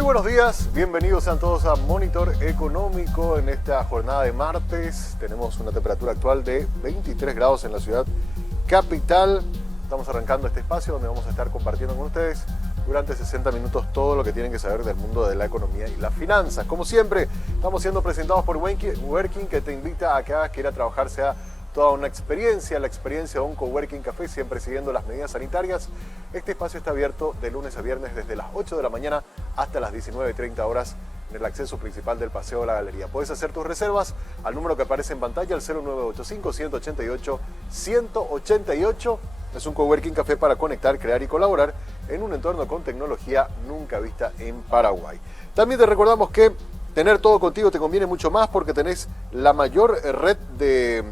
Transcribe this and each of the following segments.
Muy buenos días, bienvenidos sean todos a Monitor Económico en esta jornada de martes. Tenemos una temperatura actual de 23 grados en la ciudad capital. Estamos arrancando este espacio donde vamos a estar compartiendo con ustedes durante 60 minutos todo lo que tienen que saber del mundo de la economía y las finanzas. Como siempre, estamos siendo presentados por Working, que te invita a que hagas que ir a trabajar sea toda una experiencia, la experiencia de un coworking café, siempre siguiendo las medidas sanitarias. Este espacio está abierto de lunes a viernes desde las 8 de la mañana hasta las 19:30 horas en el acceso principal del Paseo de la Galería. Puedes hacer tus reservas al número que aparece en pantalla, al 0985-188-188. Es un coworking café para conectar, crear y colaborar en un entorno con tecnología nunca vista en Paraguay. También te recordamos que tener todo contigo te conviene mucho más porque tenés la mayor red de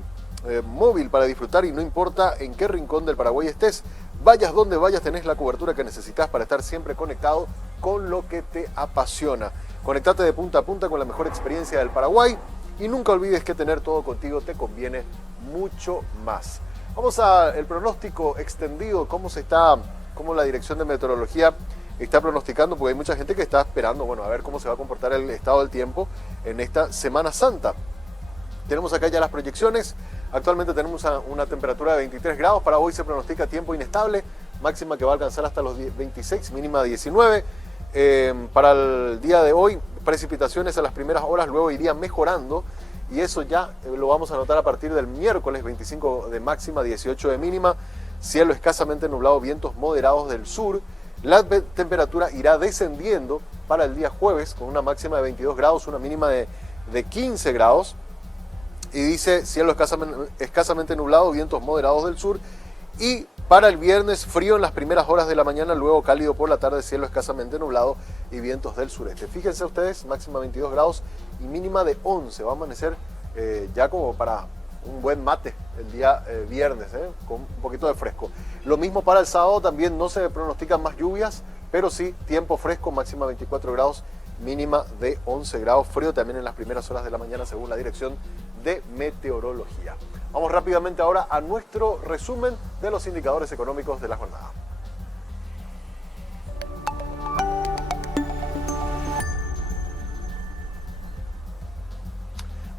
móvil para disfrutar y no importa en qué rincón del Paraguay estés, vayas donde vayas, tenés la cobertura que necesitas para estar siempre conectado con lo que te apasiona. Conectate de punta a punta con la mejor experiencia del Paraguay y nunca olvides que tener todo contigo te conviene mucho más. Vamos al pronóstico extendido, cómo la Dirección de Meteorología está pronosticando, porque hay mucha gente que está esperando, a ver cómo se va a comportar el estado del tiempo en esta Semana Santa. Tenemos acá ya las proyecciones. Actualmente tenemos una temperatura de 23 grados. Para hoy se pronostica tiempo inestable, máxima que va a alcanzar hasta los 26, mínima 19. Para el día de hoy, precipitaciones a las primeras horas, luego irían mejorando. Y eso ya lo vamos a notar a partir del miércoles, 25 de máxima, 18 de mínima. Cielo escasamente nublado, vientos moderados del sur. La temperatura irá descendiendo para el día jueves con una máxima de 22 grados, una mínima de 15 grados. Y dice cielo escasamente nublado, vientos moderados del sur. Y para el viernes, frío en las primeras horas de la mañana, luego cálido por la tarde, cielo escasamente nublado y vientos del sureste. Fíjense ustedes, máxima 22 grados y mínima de 11. Va a amanecer ya como para un buen mate el día viernes, con un poquito de fresco. Lo mismo para el sábado, también no se pronostican más lluvias, pero sí tiempo fresco, máxima 24 grados, mínima de 11 grados. Frío también en las primeras horas de la mañana según la Dirección de Meteorología. Vamos rápidamente ahora a nuestro resumen de los indicadores económicos de la jornada.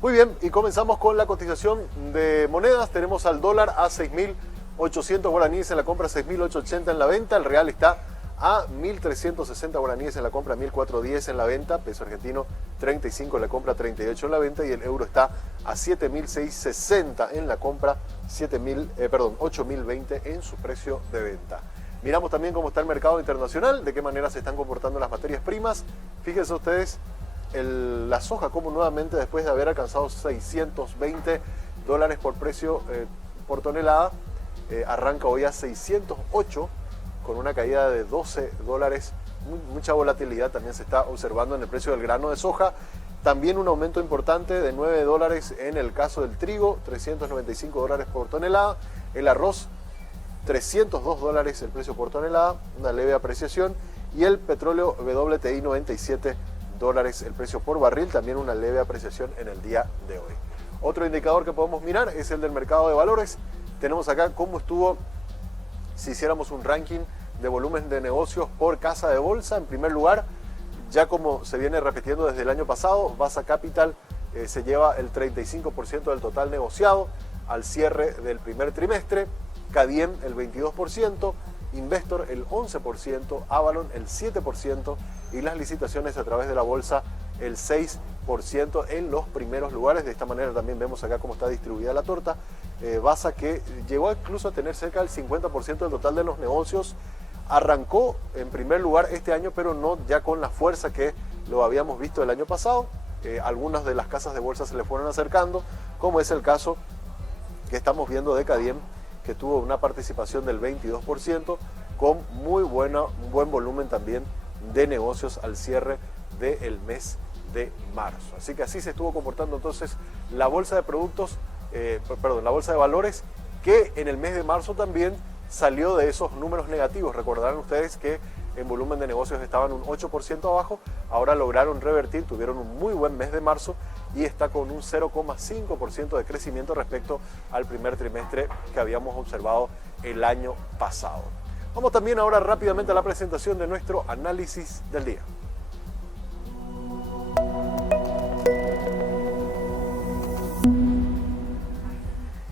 Muy bien, y comenzamos con la cotización de monedas. Tenemos al dólar a 6.800 guaraníes en la compra, 6.880 en la venta. El real está a 1.360 guaraníes en la compra, 1.410 en la venta. Peso argentino 35 en la compra, 38 en la venta. Y el euro está a 7.660 en la compra, 8.020 en su precio de venta. Miramos también cómo está el mercado internacional, de qué manera se están comportando las materias primas. Fíjense ustedes, la soja como nuevamente después de haber alcanzado $620 por precio por tonelada, arranca hoy a 608 con una caída de $12. Mucha volatilidad también se está observando en el precio del grano de soja. También un aumento importante de $9 en el caso del trigo, $395 por tonelada. El arroz, $302 el precio por tonelada, una leve apreciación. Y el petróleo WTI, $97 el precio por barril, también una leve apreciación en el día de hoy. Otro indicador que podemos mirar es el del mercado de valores. Tenemos acá cómo estuvo, si hiciéramos un ranking de volumen de negocios por casa de bolsa. En primer lugar, ya como se viene repitiendo desde el año pasado, Vasa Capital se lleva el 35% del total negociado al cierre del primer trimestre, Cadiem el 22%, Investor el 11%, Avalon el 7% y las licitaciones a través de la bolsa el 6% en los primeros lugares. De esta manera también vemos acá cómo está distribuida la torta. Vasa, que llegó incluso a tener cerca del 50% del total de los negocios, arrancó en primer lugar este año, pero no ya con la fuerza que lo habíamos visto el año pasado. Algunas de las casas de bolsa se le fueron acercando, como es el caso que estamos viendo de Cadiem, que tuvo una participación del 22%, con un buen volumen también de negocios al cierre del mes de marzo. Así que así se estuvo comportando entonces la bolsa de productos, la bolsa de valores, que en el mes de marzo también salió de esos números negativos. Recordarán ustedes que en volumen de negocios estaban un 8% abajo, ahora lograron revertir, tuvieron un muy buen mes de marzo y está con un 0,5% de crecimiento respecto al primer trimestre que habíamos observado el año pasado. Vamos también ahora rápidamente a la presentación de nuestro análisis del día.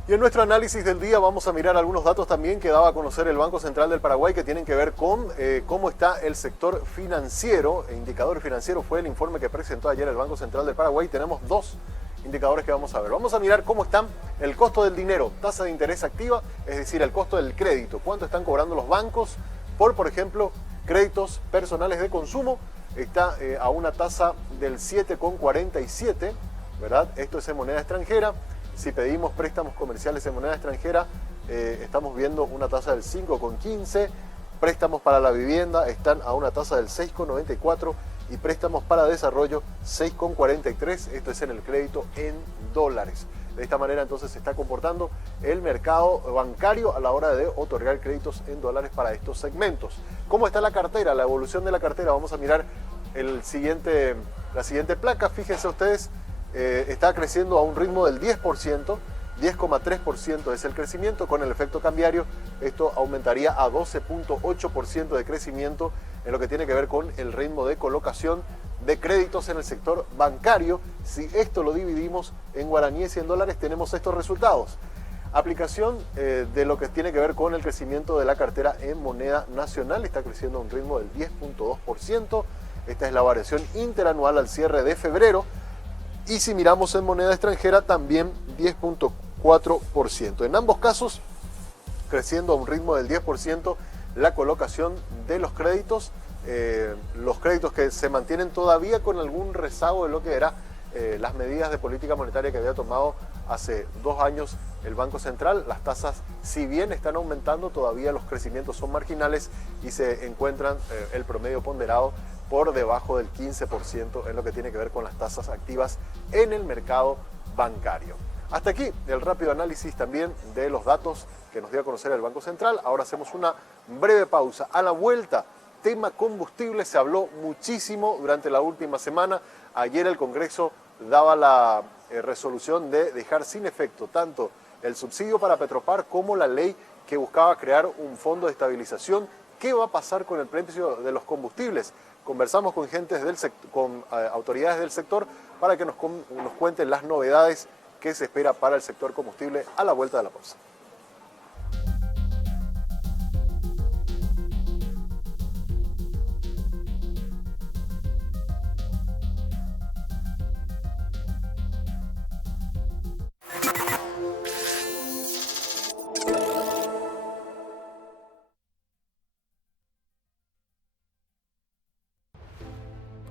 Y en nuestro análisis del día vamos a mirar algunos datos también que daba a conocer el Banco Central del Paraguay que tienen que ver con cómo está el sector financiero. El indicador financiero fue el informe que presentó ayer el Banco Central del Paraguay. Tenemos dos indicadores que vamos a ver. Vamos a mirar cómo están el costo del dinero, tasa de interés activa, es decir, el costo del crédito. Cuánto están cobrando los bancos por ejemplo, créditos personales de consumo. Está a una tasa del 7,47, ¿verdad? Esto es en moneda extranjera. Si pedimos préstamos comerciales en moneda extranjera, estamos viendo una tasa del 5,15. Préstamos para la vivienda están a una tasa del 6,94 y préstamos para desarrollo 6,43. Esto es en el crédito en dólares. De esta manera entonces se está comportando el mercado bancario a la hora de otorgar créditos en dólares para estos segmentos. ¿Cómo está la cartera? La evolución de la cartera. Vamos a mirar la siguiente placa. Fíjense ustedes, está creciendo a un ritmo del 10%. 10,3% es el crecimiento. Con el efecto cambiario, esto aumentaría a 12,8% de crecimiento en lo que tiene que ver con el ritmo de colocación de créditos en el sector bancario. Si esto lo dividimos en guaraníes y en dólares, tenemos estos resultados. Aplicación de lo que tiene que ver con el crecimiento de la cartera en moneda nacional, está creciendo a un ritmo del 10,2%. Esta es la variación interanual al cierre de febrero. Y si miramos en moneda extranjera, también 10,4%. En ambos casos, creciendo a un ritmo del 10% la colocación de los créditos que se mantienen todavía con algún rezago de lo que era las medidas de política monetaria que había tomado hace 2 años el Banco Central. Las tasas, si bien están aumentando, todavía los crecimientos son marginales y se encuentran el promedio ponderado por debajo del 15% en lo que tiene que ver con las tasas activas en el mercado bancario. Hasta aquí el rápido análisis también de los datos que nos dio a conocer el Banco Central. Ahora hacemos una breve pausa. A la vuelta, tema combustible, se habló muchísimo durante la última semana. Ayer el Congreso daba la resolución de dejar sin efecto tanto el subsidio para Petropar como la ley que buscaba crear un fondo de estabilización. ¿Qué va a pasar con el precio de los combustibles? Conversamos con autoridades del sector para que nos cuenten las novedades que se espera para el sector combustible a la vuelta de la pausa.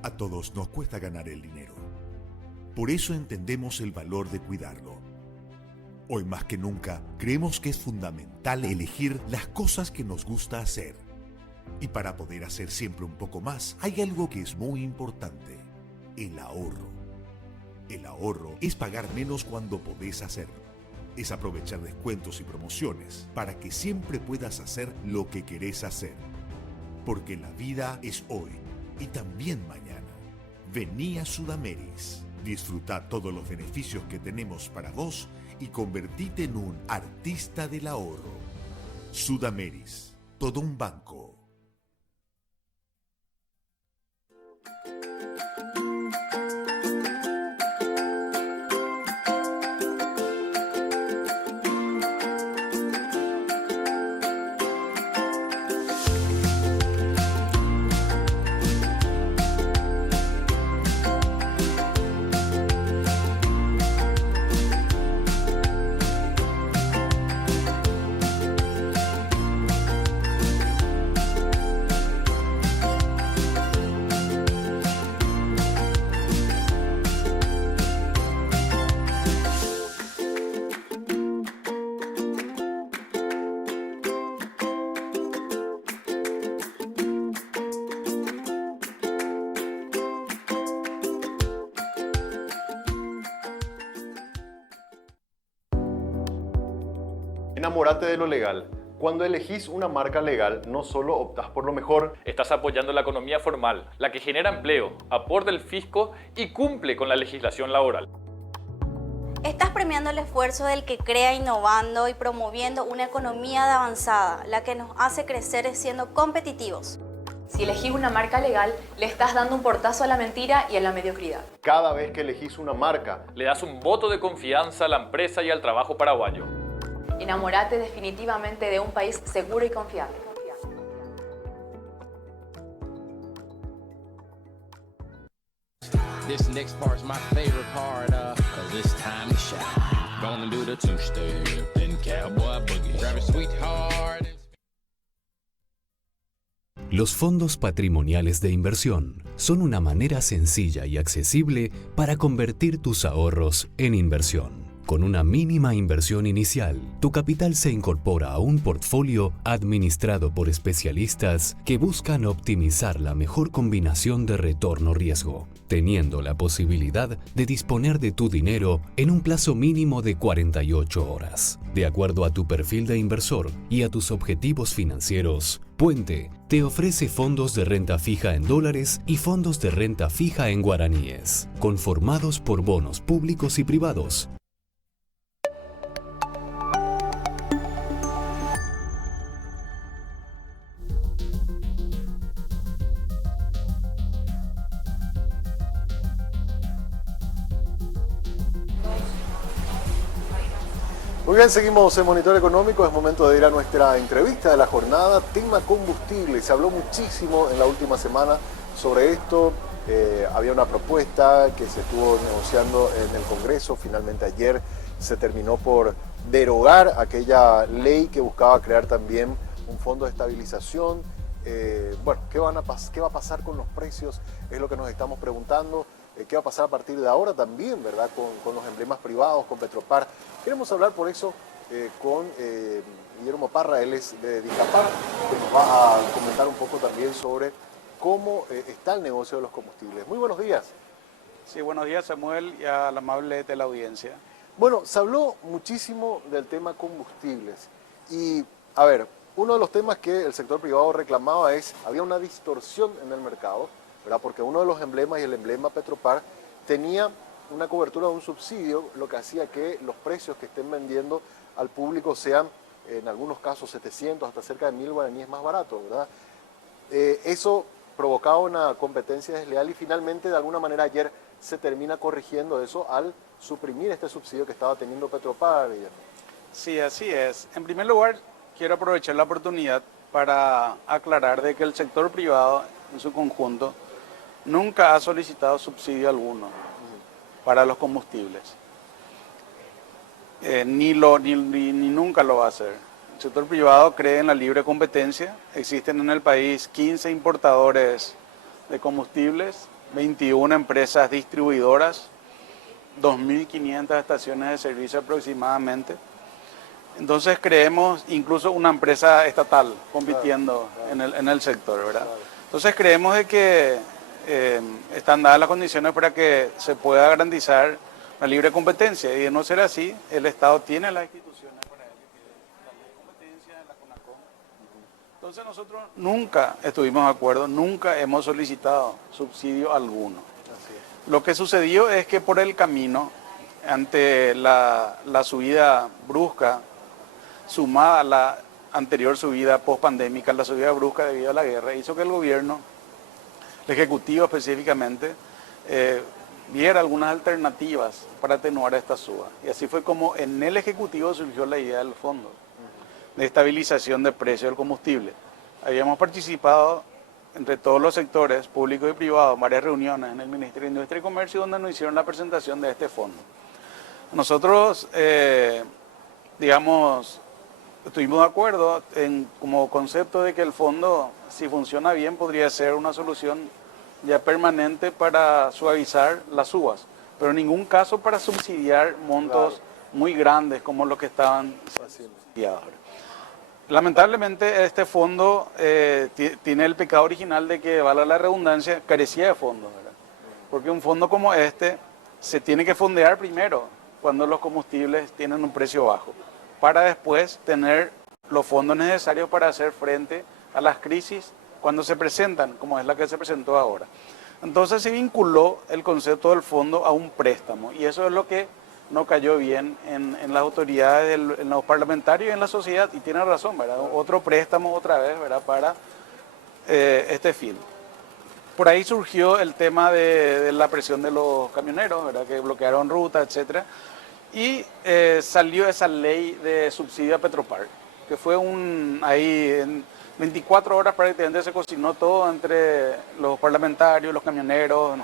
A todos nos cuesta ganar el dinero. Por eso entendemos el valor de cuidarlo. Hoy más que nunca, creemos que es fundamental elegir las cosas que nos gusta hacer. Y para poder hacer siempre un poco más, hay algo que es muy importante: el ahorro. El ahorro es pagar menos cuando podés hacerlo. Es aprovechar descuentos y promociones para que siempre puedas hacer lo que querés hacer. Porque la vida es hoy y también mañana. Vení a Sudameris. Disfruta todos los beneficios que tenemos para vos y convertite en un artista del ahorro. Sudameris, todo un banco. Enamórate de lo legal. Cuando elegís una marca legal, no solo optás por lo mejor, estás apoyando la economía formal, la que genera empleo, aporta el fisco y cumple con la legislación laboral. Estás premiando el esfuerzo del que crea innovando y promoviendo una economía de avanzada, la que nos hace crecer siendo competitivos. Si elegís una marca legal, le estás dando un portazo a la mentira y a la mediocridad. Cada vez que elegís una marca, le das un voto de confianza a la empresa y al trabajo paraguayo. Enamórate definitivamente de un país seguro y confiable. This next part's my favorite part, 'cause it's time to shine. Gonna do the two-step, then cowboy boogie. Grab a sweetheart. Los fondos patrimoniales de inversión son una manera sencilla y accesible para convertir tus ahorros en inversión. Con una mínima inversión inicial, tu capital se incorpora a un portfolio administrado por especialistas que buscan optimizar la mejor combinación de retorno-riesgo, teniendo la posibilidad de disponer de tu dinero en un plazo mínimo de 48 horas. De acuerdo a tu perfil de inversor y a tus objetivos financieros, Puente te ofrece fondos de renta fija en dólares y fondos de renta fija en guaraníes, conformados por bonos públicos y privados. Muy bien, seguimos en Monitor Económico. Es momento de ir a nuestra entrevista de la jornada. Tema combustible. Se habló muchísimo en la última semana sobre esto. Había una propuesta que se estuvo negociando en el Congreso. Finalmente ayer se terminó por derogar aquella ley que buscaba crear también un fondo de estabilización. Bueno, ¿qué va a pasar con los precios? Es lo que nos estamos preguntando. ¿Qué va a pasar a partir de ahora también, verdad? Con los emblemas privados, con Petropar. Queremos hablar por eso con Guillermo Parra, él es de Dicapar, que nos va a comentar un poco también sobre cómo está el negocio de los combustibles. Muy buenos días. Sí, buenos días, Samuel, y al amable de la audiencia. Bueno, se habló muchísimo del tema combustibles y, a ver, uno de los temas que el sector privado reclamaba había una distorsión en el mercado, ¿verdad? Porque uno de los emblemas y el emblema Petropar tenía una cobertura de un subsidio, lo que hacía que los precios que estén vendiendo al público sean, en algunos casos, 700 hasta cerca de 1000 guaraníes más baratos, ¿verdad? Eso provocaba una competencia desleal y finalmente, de alguna manera, ayer se termina corrigiendo eso al suprimir este subsidio que estaba teniendo Petropar, Guillermo. Sí, así es. En primer lugar, quiero aprovechar la oportunidad para aclarar de que el sector privado, en su conjunto, nunca ha solicitado subsidio alguno para los combustibles. Ni nunca lo va a hacer. El sector privado cree en la libre competencia. Existen en el país 15 importadores de combustibles, 21 empresas distribuidoras, 2.500 estaciones de servicio aproximadamente. Entonces creemos incluso una empresa estatal compitiendo en el sector, ¿verdad? Entonces creemos de que están dadas las condiciones para que se pueda garantizar la libre competencia, y de no ser así, el Estado tiene las instituciones para ello, que es la ley de competencia, la CONACOM. Entonces nosotros nunca estuvimos de acuerdo, nunca hemos solicitado subsidio alguno. Lo que sucedió es que por el camino, ante la subida brusca, sumada a la anterior subida post-pandémica, la subida brusca debido a la guerra, hizo que el gobierno, el Ejecutivo específicamente, viera algunas alternativas para atenuar esta suba. Y así fue como en el Ejecutivo surgió la idea del fondo de estabilización de precios del combustible. Habíamos participado entre todos los sectores, públicos y privados, en varias reuniones en el Ministerio de Industria y Comercio, donde nos hicieron la presentación de este fondo. Nosotros, estuvimos de acuerdo como concepto de que el fondo, si funciona bien, podría ser una solución ya permanente para suavizar las subas, pero en ningún caso para subsidiar montos muy grandes como los que estaban subsidiados. Lamentablemente este fondo tiene el pecado original de que, valga la redundancia, carecía de fondos, ¿verdad? Porque un fondo como este se tiene que fondear primero cuando los combustibles tienen un precio bajo, para después tener los fondos necesarios para hacer frente a las crisis cuando se presentan, como es la que se presentó ahora. Entonces se vinculó el concepto del fondo a un préstamo, y eso es lo que no cayó bien en las autoridades, en los parlamentarios y en la sociedad, y tiene razón, ¿verdad? Otro préstamo otra vez, ¿verdad? Para este fin. Por ahí surgió el tema de la presión de los camioneros, ¿verdad? Que bloquearon rutas, etcétera. Y salió esa ley de subsidio a Petropar, que fue ahí en 24 horas prácticamente se cocinó todo entre los parlamentarios, los camioneros,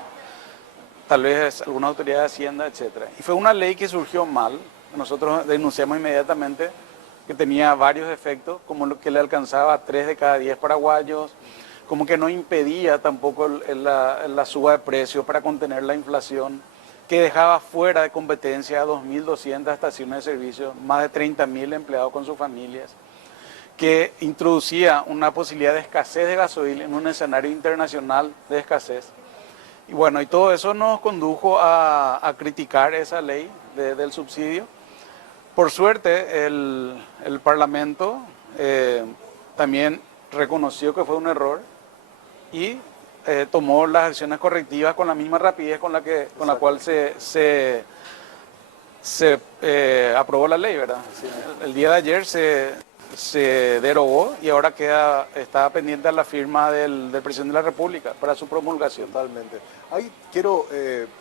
tal vez alguna autoridad de Hacienda, etc. Y fue una ley que surgió mal, nosotros denunciamos inmediatamente que tenía varios efectos, como lo que le alcanzaba a 3 de cada 10 paraguayos, como que no impedía tampoco la suba de precios para contener la inflación, que dejaba fuera de competencia a 2.200 estaciones de servicio, más de 30.000 empleados con sus familias, que introducía una posibilidad de escasez de gasoil en un escenario internacional de escasez. Y bueno, y todo eso nos condujo a criticar esa ley del subsidio. Por suerte, el Parlamento también reconoció que fue un error y tomó las acciones correctivas con la misma rapidez con la cual se aprobó la ley, ¿verdad? Sí. El día de ayer se derogó y ahora está pendiente a la firma del presidente de la República para su promulgación. Totalmente. Ahí quiero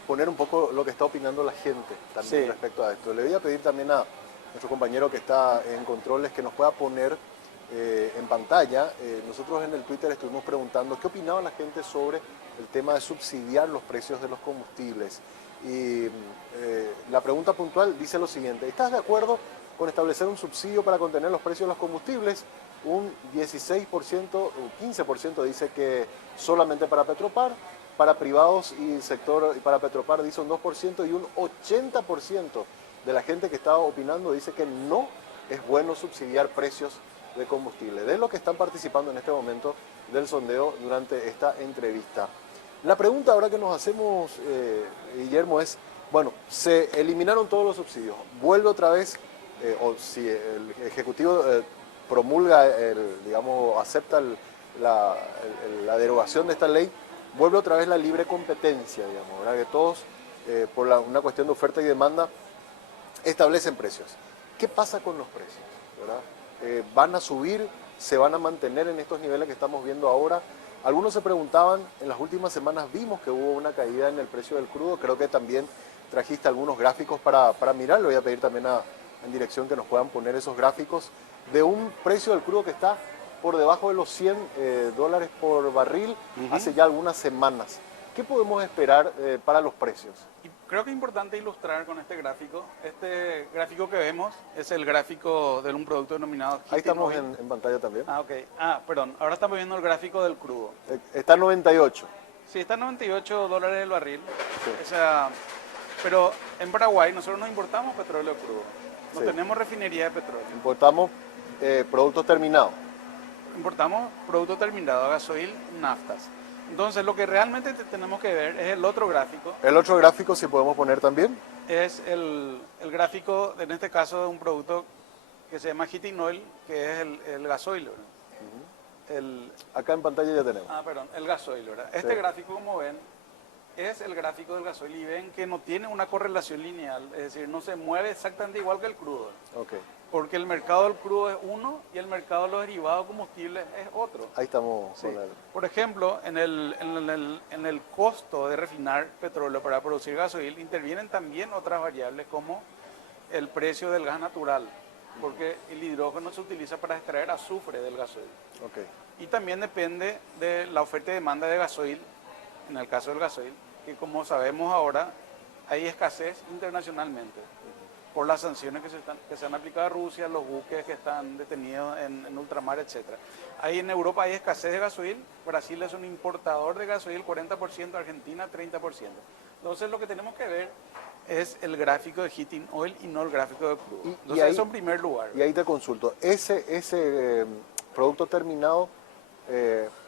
poner un poco lo que está opinando la gente también respecto a esto. Le voy a pedir también a nuestro compañero que está en controles que nos pueda poner en pantalla. Nosotros en el Twitter estuvimos preguntando qué opinaba la gente sobre el tema de subsidiar los precios de los combustibles. Y la pregunta puntual dice lo siguiente: ¿estás de acuerdo con establecer un subsidio para contener los precios de los combustibles? Un 16% o 15% dice que solamente para Petropar, para privados y sector y para Petropar dice un 2%, y un 80% de la gente que estaba opinando dice que no es bueno subsidiar precios de combustible. De los que están participando en este momento del sondeo durante esta entrevista. La pregunta ahora que nos hacemos, Guillermo, es, bueno, se eliminaron todos los subsidios, vuelve otra vez, o si el Ejecutivo promulga, digamos, acepta la derogación de esta ley, vuelve otra vez la libre competencia, digamos, ¿verdad? Que todos, por una cuestión de oferta y demanda, establecen precios. ¿Qué pasa con los precios? ¿Verdad? ¿Van a subir? ¿Se van a mantener en estos niveles que estamos viendo ahora? Algunos se preguntaban, en las últimas semanas vimos que hubo una caída en el precio del crudo. Creo que también trajiste algunos gráficos para mirar. Le voy a pedir también en dirección que nos puedan poner esos gráficos de un precio del crudo que está por debajo de los $100 por barril hace ya algunas semanas. ¿Qué podemos esperar para los precios? Y creo que es importante ilustrar con este gráfico. Este gráfico que vemos es el gráfico de un producto denominado heating Ahí estamos oil. en pantalla también. Ah, ok. Perdón. Ahora estamos viendo el gráfico del crudo. Está en 98. Sí, está en $98 el barril. Sí. O sea, pero en Paraguay nosotros no importamos petróleo crudo. No tenemos refinería de petróleo. Importamos productos terminados. Importamos productos terminados, gasoil, naftas. Entonces, lo que realmente tenemos que ver es el otro gráfico. El otro gráfico, si podemos poner también. Es el gráfico, en este caso, de un producto que se llama heating oil, que es el gasoil, ¿verdad? Acá en pantalla ya tenemos. Perdón, el gasoil, ¿verdad? Este gráfico, como ven, es el gráfico del gasoil y ven que no tiene una correlación lineal, es decir, no se mueve exactamente igual que el crudo. Okay. Porque el mercado del crudo es uno y el mercado de los derivados combustibles es otro. Ahí estamos. Sí. Por ejemplo, en el costo de refinar petróleo para producir gasoil intervienen también otras variables como el precio del gas natural, porque el hidrógeno se utiliza para extraer azufre del gasoil. Okay. Y también depende de la oferta y demanda de gasoil, en el caso del gasoil, que como sabemos ahora hay escasez internacionalmente por las sanciones que se han aplicado a Rusia, los buques que están detenidos en ultramar, etc. Ahí en Europa hay escasez de gasoil, Brasil es un importador de gasoil, 40%, Argentina 30%. Entonces lo que tenemos que ver es el gráfico de heating oil y no el gráfico de crudo. Entonces eso en primer lugar. Y ahí te consulto, ese producto terminado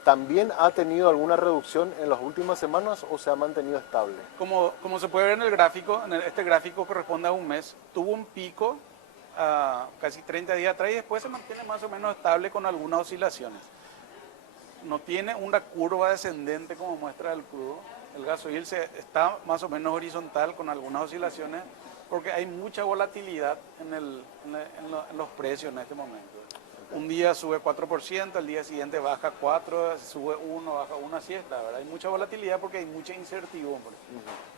¿también ha tenido alguna reducción en las últimas semanas o se ha mantenido estable? Como se puede ver en el gráfico, este gráfico corresponde a un mes, tuvo un pico casi 30 días atrás y después se mantiene más o menos estable con algunas oscilaciones. No tiene una curva descendente como muestra el crudo. El gasoil está más o menos horizontal con algunas oscilaciones porque hay mucha volatilidad en los precios en este momento. Un día sube 4%, el día siguiente baja 4%, sube 1%, baja 1%, así está, ¿verdad? Hay mucha volatilidad porque hay mucha incertidumbre.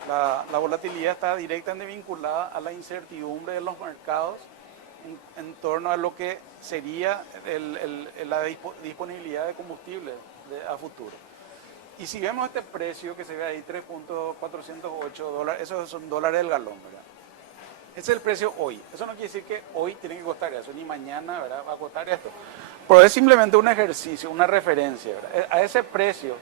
La volatilidad está directamente vinculada a la incertidumbre de los mercados en torno a lo que sería la disponibilidad de combustible a futuro. Y si vemos este precio que se ve ahí, 3.408 dólares, esos son dólares del galón, ¿verdad? Ese es el precio hoy. Eso no quiere decir que hoy tiene que costar eso, ni mañana, ¿verdad?, va a costar esto. Pero es simplemente un ejercicio, una referencia, ¿verdad? A ese precio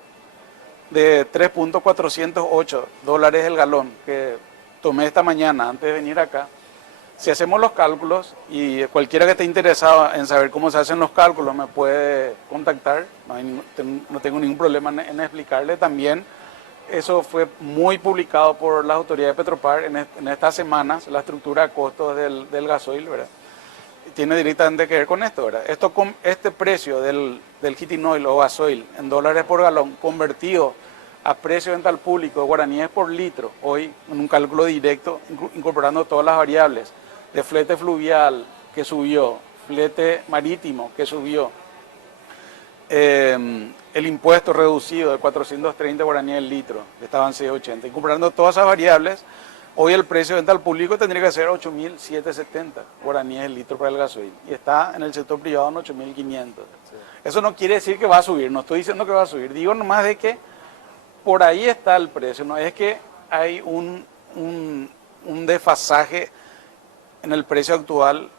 de 3.408 dólares el galón que tomé esta mañana antes de venir acá, si hacemos los cálculos, y cualquiera que esté interesado en saber cómo se hacen los cálculos me puede contactar, no tengo ningún problema en explicarle también. Eso fue muy publicado por las autoridades de Petropar en estas semanas, la estructura de costos del gasoil, ¿verdad? Tiene directamente que ver con esto, ¿verdad? Este precio del heating oil o gasoil en dólares por galón convertido a precio de venta al público de guaraníes por litro, hoy en un cálculo directo, incorporando todas las variables de flete fluvial que subió, flete marítimo que subió, el impuesto reducido de 430 guaraníes el litro, que estaba en 6.80. Incorporando todas esas variables, hoy el precio de venta al público tendría que ser 8.770 guaraníes el litro para el gasoil. Y está en el sector privado en 8.500. Sí. Eso no quiere decir que va a subir, no estoy diciendo que va a subir. Digo nomás de que por ahí está el precio, no es que hay un desfasaje en el precio actual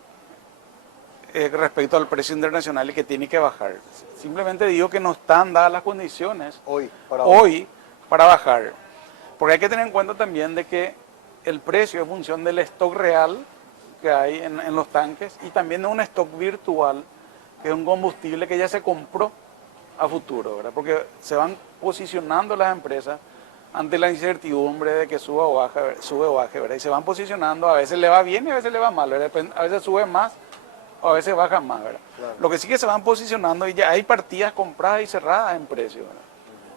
respecto al precio internacional y que tiene que bajar. Simplemente digo que no están dadas las condiciones hoy para bajar. Porque hay que tener en cuenta también de que el precio es función del stock real que hay en los tanques y también de un stock virtual, que es un combustible que ya se compró a futuro, ¿verdad? Porque se van posicionando las empresas ante la incertidumbre de que sube o baje, ¿verdad? Y se van posicionando, a veces le va bien y a veces le va mal, ¿verdad? A veces sube más o a veces baja más, ¿verdad? Claro. Lo que sí que se van posicionando y ya hay partidas compradas y cerradas en precio, ¿verdad?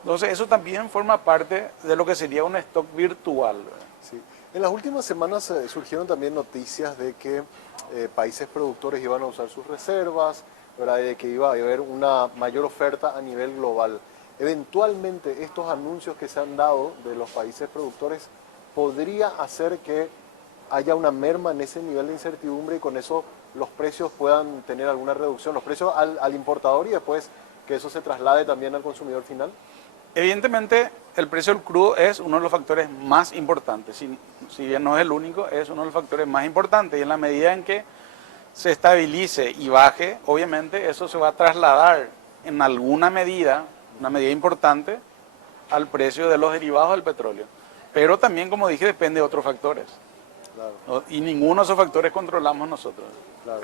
Entonces eso también forma parte de lo que sería un stock virtual, ¿verdad? Sí. En las últimas semanas surgieron también noticias de que países productores iban a usar sus reservas, ¿verdad? De que iba a haber una mayor oferta a nivel global. Eventualmente estos anuncios que se han dado de los países productores podría hacer que haya una merma en ese nivel de incertidumbre y con eso los precios puedan tener alguna reducción, los precios al importador y después que eso se traslade también al consumidor final. Evidentemente el precio del crudo es uno de los factores más importantes, si bien no es el único, es uno de los factores más importantes y en la medida en que se estabilice y baje, obviamente eso se va a trasladar en alguna medida, una medida importante, al precio de los derivados del petróleo. Pero también, como dije, depende de otros factores. Claro. Y ninguno de esos factores controlamos nosotros. Claro.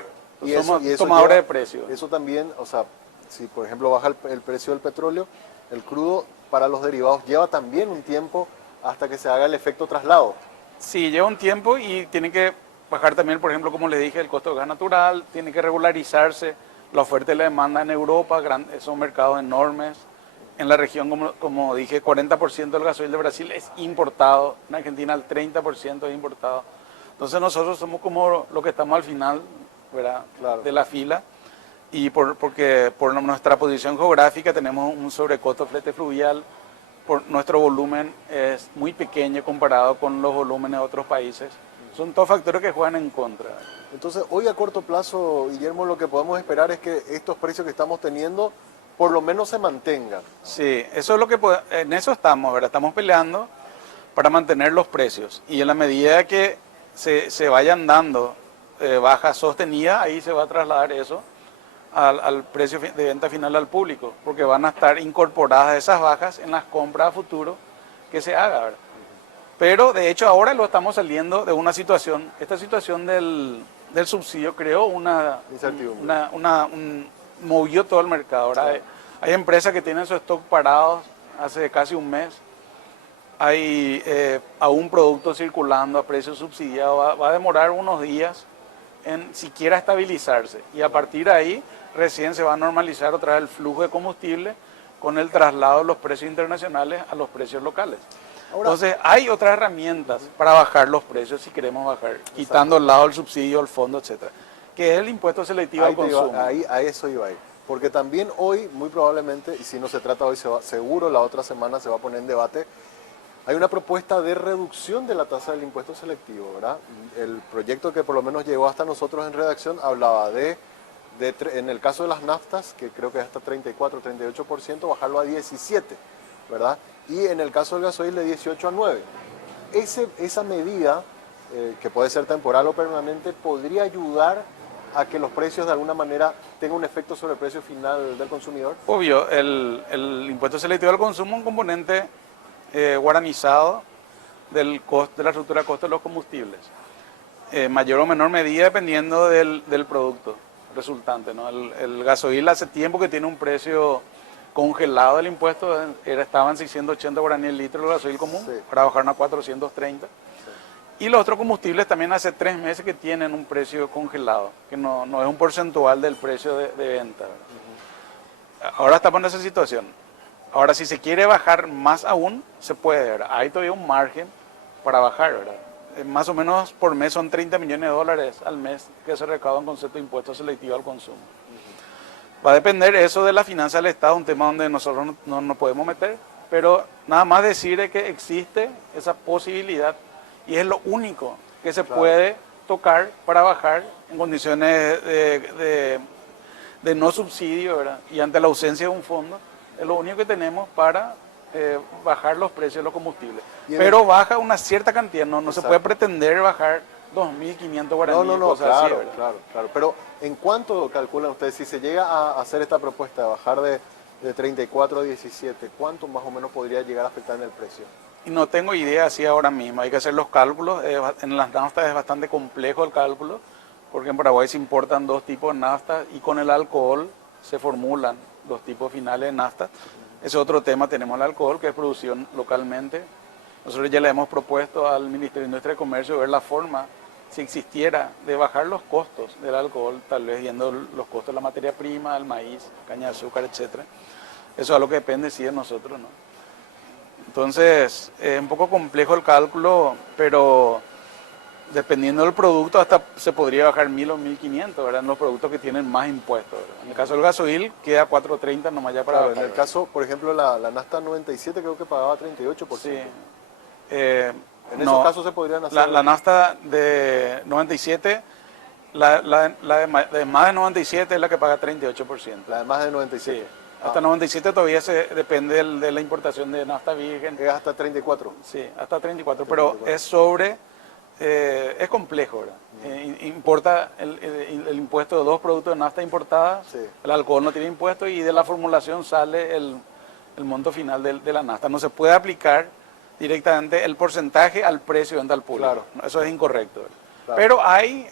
Somos tomadores de precios. Eso también, o sea, si por ejemplo baja el precio del petróleo, el crudo para los derivados lleva también un tiempo hasta que se haga el efecto traslado. Sí, lleva un tiempo y tiene que bajar también, por ejemplo, como les dije, el costo de gas natural, tiene que regularizarse la oferta y la demanda en Europa, son mercados enormes. En la región, como dije, 40% del gasoil de Brasil es importado, en Argentina el 30% es importado. Entonces nosotros somos como lo que estamos al final, ¿verdad? Claro, de la fila y porque por nuestra posición geográfica tenemos un sobrecosto flete fluvial, por nuestro volumen es muy pequeño comparado con los volúmenes de otros países. Son todos factores que juegan en contra. Entonces, hoy a corto plazo, Guillermo, lo que podemos esperar es que estos precios que estamos teniendo por lo menos se mantengan. Sí, eso es lo que en eso estamos, ¿verdad? Estamos peleando para mantener los precios y en la medida que se vayan dando bajas sostenidas, ahí se va a trasladar eso al precio de venta final al público, porque van a estar incorporadas esas bajas en las compras a futuro que se haga, ¿verdad? Pero de hecho ahora lo estamos saliendo de una situación, esta situación del subsidio creó una incertidumbre, movió todo el mercado. Ahora hay empresas que tienen su stock parados hace casi un mes, hay aún productos circulando a precio subsidiado, va a demorar unos días en siquiera estabilizarse y a partir de ahí recién se va a normalizar otra vez el flujo de combustible con el traslado de los precios internacionales a los precios locales. Ahora, entonces hay otras herramientas para bajar los precios si queremos bajar, quitando al lado el subsidio, el fondo, etc. que es el impuesto selectivo al consumo. A eso iba ahí. Porque también hoy, muy probablemente, y si no se trata hoy, seguro la otra semana se va a poner en debate, hay una propuesta de reducción de la tasa del impuesto selectivo, ¿verdad? El proyecto que por lo menos llegó hasta nosotros en redacción hablaba en el caso de las naftas, que creo que es hasta 34, 38%, bajarlo a 17, ¿verdad? Y en el caso del gasoil de 18 a 9. Esa medida, que puede ser temporal o permanente, podría ayudar a que los precios de alguna manera tengan un efecto sobre el precio final del consumidor. Obvio, el impuesto selectivo al consumo es un componente guaranizado del costo, de la estructura de costo de los combustibles. Mayor o menor medida dependiendo del producto resultante, ¿no? El gasoil hace tiempo que tiene un precio congelado del impuesto, estaban 680 guaraníes el litro el gasoil común, Sí. para bajar a 430. Y los otros combustibles también hace 3 meses que tienen un precio congelado, que no es un porcentual del precio de venta, ¿verdad? Ahora estamos en esa situación. Ahora, si se quiere bajar más aún, se puede, ¿verdad? Hay todavía un margen para bajar, ¿verdad? Más o menos por mes son 30 millones de dólares al mes que se recauda en concepto de impuesto selectivo al consumo. Va a depender eso de la finanza del Estado, un tema donde nosotros no nos podemos meter, pero nada más decir que existe esa posibilidad y es lo único que se puede tocar para bajar en condiciones de no subsidio, ¿verdad? Y ante la ausencia de un fondo, es lo único que tenemos para bajar los precios de los combustibles. Pero baja una cierta cantidad, no se puede pretender bajar 2.500 guaraníes. No, cosas claro, así, ¿verdad? claro. Pero ¿en cuánto calculan ustedes? Si se llega a hacer esta propuesta de bajar de 34 a 17, ¿cuánto más o menos podría llegar a afectar en el precio? Y no tengo idea así ahora mismo, hay que hacer los cálculos. En las naftas es bastante complejo el cálculo, porque en Paraguay se importan 2 tipos de naftas y con el alcohol se formulan los tipos finales de nafta. Ese otro tema, tenemos el alcohol, que es producción localmente. Nosotros ya le hemos propuesto al Ministerio de Industria y Comercio ver la forma, si existiera, de bajar los costos del alcohol, tal vez viendo los costos de la materia prima, el maíz, caña de azúcar, etc. Eso es algo que depende sí de nosotros, ¿no? Entonces, es un poco complejo el cálculo, pero dependiendo del producto hasta se podría bajar 1.000 o 1.500, ¿verdad? En los productos que tienen más impuestos, ¿verdad? En el caso del gasoil queda 4.30 nomás ya para Claro, bajar, en el caso, por ejemplo, la nafta 97 creo que pagaba 38%. Sí. En esos casos se podrían hacer... La nafta de 97, la de más de 97 es la que paga 38%. La de más de 97. Sí. Hasta 97 todavía depende de la importación de nafta virgen. Es hasta 34. Sí, hasta 34, pero es sobre... es complejo, ¿verdad? Importa el impuesto de 2 productos de nafta importada, Sí. El alcohol no tiene impuesto y de la formulación sale el monto final de la nafta. No se puede aplicar directamente el porcentaje al precio de venta al público. Claro. Eso es incorrecto, ¿verdad? Claro. Pero hay,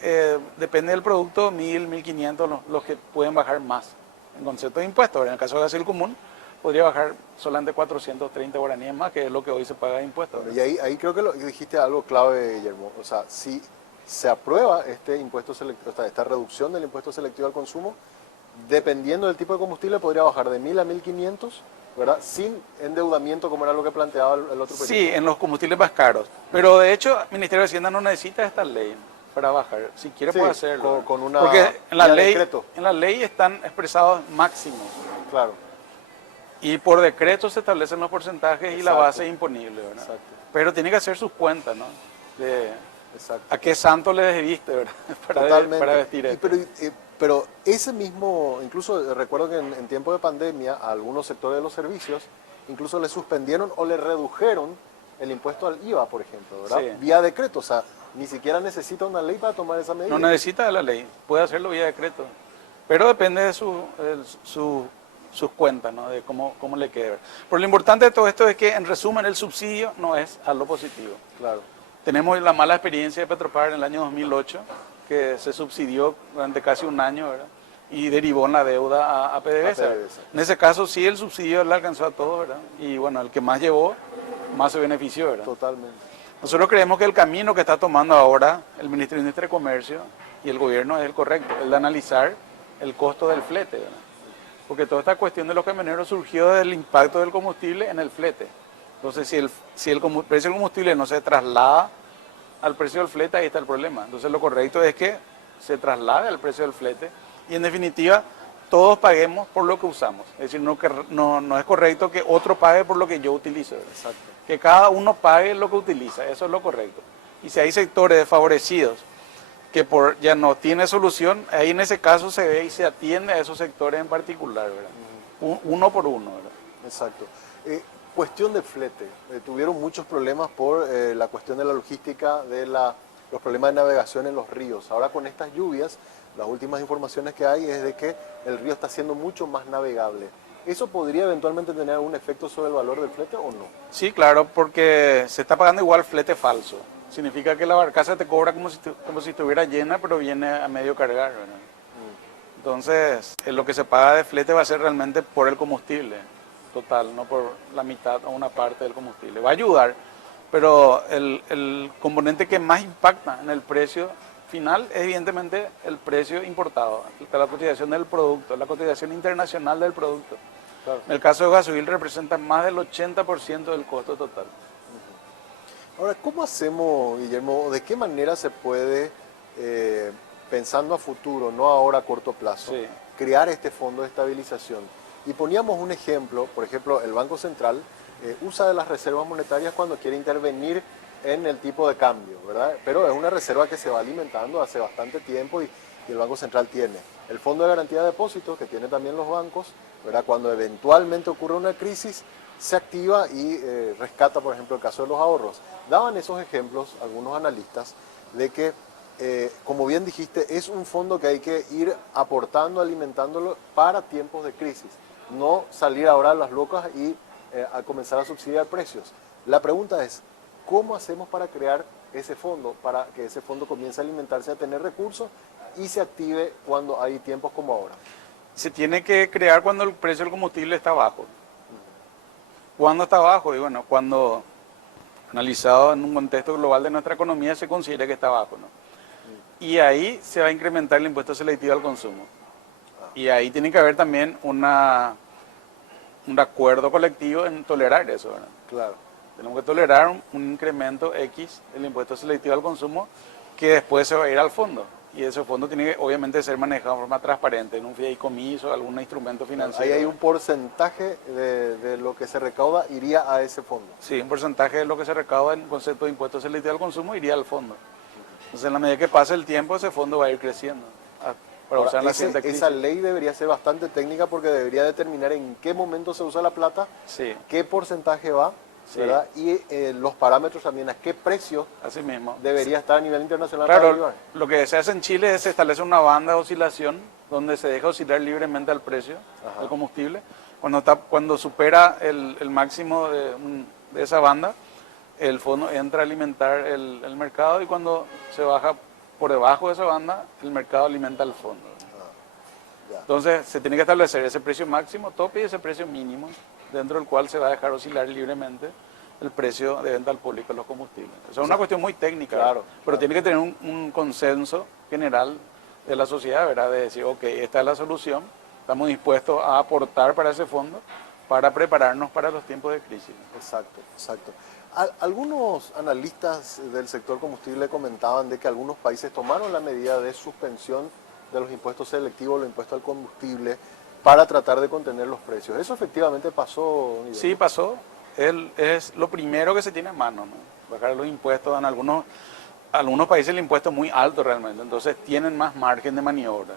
depende del producto, 1.000, 1.500 los que pueden bajar más en concepto de impuestos, ¿verdad? En el caso de gasoil común, podría bajar solamente 430 guaraníes más, que es lo que hoy se paga de impuestos. Bueno, y ahí creo que dijiste algo clave, Guillermo. O sea, si se aprueba este impuesto selectivo, esta reducción del impuesto selectivo al consumo, dependiendo del tipo de combustible, podría bajar de 1.000 a 1.500, ¿verdad? Sin endeudamiento, como era lo que planteaba el otro proyecto. Sí, en los combustibles más caros. Pero de hecho, el Ministerio de Hacienda no necesita esta ley para bajar. Si quiere Sí, puede hacerlo. con una Porque en la vía ley, decreto. en la ley están expresados máximos. Claro. Y por decreto se establecen los porcentajes y la Exacto. base imponible, ¿verdad? Exacto. Pero tiene que hacer sus cuentas, ¿no? Exacto. ¿A qué santo le debiste, verdad? Totalmente. Para vestir esto. Pero ese mismo, incluso recuerdo que en tiempo de pandemia, a algunos sectores de los servicios, incluso le suspendieron o le redujeron el impuesto al IVA, por ejemplo, ¿verdad? Sí. Vía decreto, o sea, ni siquiera necesita una ley para tomar esa medida. No necesita de la ley, puede hacerlo vía decreto. Pero depende de sus cuentas, ¿no? De cómo le quede. Pero lo importante de todo esto es que, en resumen, el subsidio no es algo positivo. Claro. Tenemos la mala experiencia de Petropar en el año 2008, que se subsidió durante casi un año, ¿verdad? Y derivó en la deuda a PDVSA. En ese caso sí el subsidio le alcanzó a todos, ¿verdad? Y bueno, el que más llevó, más se benefició, ¿verdad? Totalmente. Nosotros creemos que el camino que está tomando ahora el Ministerio de Industria y Comercio y el gobierno es el correcto, el de analizar el costo del flete, ¿verdad? Porque toda esta cuestión de los camioneros surgió del impacto del combustible en el flete. Entonces, si el precio del combustible no se traslada al precio del flete, ahí está el problema. Entonces, lo correcto es que se traslade al precio del flete y en definitiva todos paguemos por lo que usamos. Es decir, no es correcto que otro pague por lo que yo utilizo. Exacto. Que cada uno pague lo que utiliza, eso es lo correcto. Y si hay sectores desfavorecidos que ya no tiene solución, ahí en ese caso se ve y se atiende a esos sectores en particular, ¿verdad? Uno por uno, ¿verdad? Exacto. Cuestión de flete. Tuvieron muchos problemas por la cuestión de la logística, los problemas de navegación en los ríos. Ahora con estas lluvias, las últimas informaciones que hay es de que el río está siendo mucho más navegable. ¿Eso podría eventualmente tener algún efecto sobre el valor del flete o no? Sí, claro, porque se está pagando igual flete falso. Significa que la barcaza te cobra como si estuviera llena, pero viene a medio cargar, ¿verdad? Entonces, lo que se paga de flete va a ser realmente por el combustible total, no por la mitad o una parte del combustible. Va a ayudar, pero el componente que más impacta en el precio final es evidentemente el precio importado, la cotización del producto, la cotización internacional del producto. Claro. En el caso de gasoil representa más del 80% del costo total. Ahora, ¿cómo hacemos, Guillermo, de qué manera se puede, pensando a futuro, no ahora a corto plazo, sí, crear este fondo de estabilización? Y poníamos un ejemplo, por ejemplo, el Banco Central usa de las reservas monetarias cuando quiere intervenir en el tipo de cambio, ¿verdad? Pero es una reserva que se va alimentando hace bastante tiempo y el Banco Central tiene el Fondo de Garantía de Depósitos, que tiene también los bancos, ¿verdad? Cuando eventualmente ocurre una crisis, se activa y rescata, por ejemplo, el caso de los ahorros. Daban esos ejemplos algunos analistas de que, como bien dijiste, es un fondo que hay que ir aportando, alimentándolo para tiempos de crisis, no salir ahora a las locas y a comenzar a subsidiar precios. La pregunta es, ¿cómo hacemos para crear ese fondo, para que ese fondo comience a alimentarse, a tener recursos y se active cuando hay tiempos como ahora? Se tiene que crear cuando el precio del combustible está bajo. ¿Cuándo está bajo? Y bueno, cuando analizado en un contexto global de nuestra economía se considera que está bajo, ¿no? Y ahí se va a incrementar el impuesto selectivo al consumo. Y ahí tiene que haber también un acuerdo colectivo en tolerar eso, ¿verdad? Claro. Tenemos que tolerar un incremento X del impuesto selectivo al consumo que después se va a ir al fondo. Y ese fondo tiene que obviamente ser manejado de forma transparente, en un fideicomiso, algún instrumento financiero. Ahí hay un porcentaje de lo que se recauda iría a ese fondo. Sí, un porcentaje de lo que se recauda en concepto de impuesto selectivo al consumo iría al fondo. Entonces, en la medida que pase el tiempo, ese fondo va a ir creciendo. Para usar la siguiente crisis. Esa ley debería ser bastante técnica porque debería determinar en qué momento se usa la plata, sí, qué porcentaje va, sí, ¿verdad? Y los parámetros también, a qué precio así mismo debería estar a nivel internacional. Claro, lo que se hace en Chile es se establece una banda de oscilación donde se deja oscilar libremente al precio del combustible. Cuando supera el máximo de esa banda, el fondo entra a alimentar el mercado y cuando se baja por debajo de esa banda, el mercado alimenta el fondo. Entonces se tiene que establecer ese precio máximo tope y ese precio mínimo, dentro del cual se va a dejar oscilar libremente el precio de venta al público de los combustibles. Eso es una cuestión muy técnica, claro, pero tiene que tener un consenso general de la sociedad, ¿verdad? De decir, ok, esta es la solución, estamos dispuestos a aportar para ese fondo para prepararnos para los tiempos de crisis. Exacto, exacto. Algunos analistas del sector combustible comentaban de que algunos países tomaron la medida de suspensión de los impuestos selectivos, los impuestos al combustible, para tratar de contener los precios. ¿Eso efectivamente pasó, Guillermo? Sí, pasó. Es lo primero que se tiene en mano, ¿no? Bajar los impuestos. En algunos países el impuesto es muy alto realmente, entonces tienen más margen de maniobra.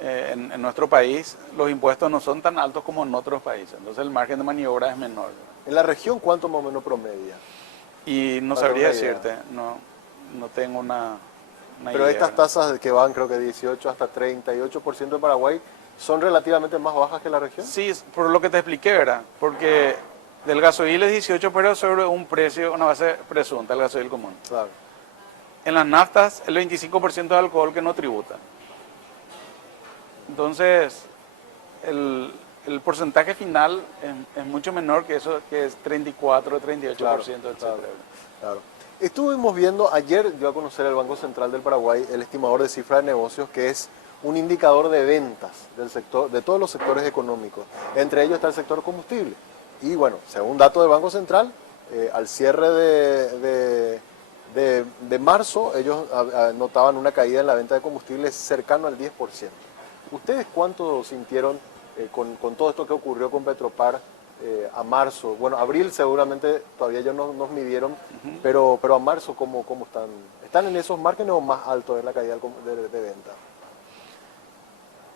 En nuestro país los impuestos no son tan altos como en otros países, entonces el margen de maniobra es menor. ¿En la región cuánto más o menos promedia? Y no sabría decirte, no tengo una Pero idea. Estas tasas que van creo que 18 hasta 38% de Paraguay son relativamente más bajas que la región. Sí, por lo que te expliqué, ¿verdad? Porque del gasoil es 18, pero sobre un precio, una base presunta, el gasoil común. Claro. En las naftas, el 25% de alcohol que no tributa. Entonces, el porcentaje final es mucho menor que eso, que es 34, 38%, claro, etc. Claro. Estuvimos viendo, ayer dio a conocer el Banco Central del Paraguay el estimador de cifra de negocios, que es un indicador de ventas del sector, de todos los sectores económicos. Entre ellos está el sector combustible. Y bueno, según datos del Banco Central, al cierre De marzo ellos notaban una caída en la venta de combustibles cercano al 10%. ¿Ustedes cuánto sintieron con todo esto que ocurrió con Petropar a marzo? Bueno, abril seguramente todavía ellos no nos midieron, pero a marzo, ¿cómo están? ¿Están en esos márgenes o más altos de la caída de venta?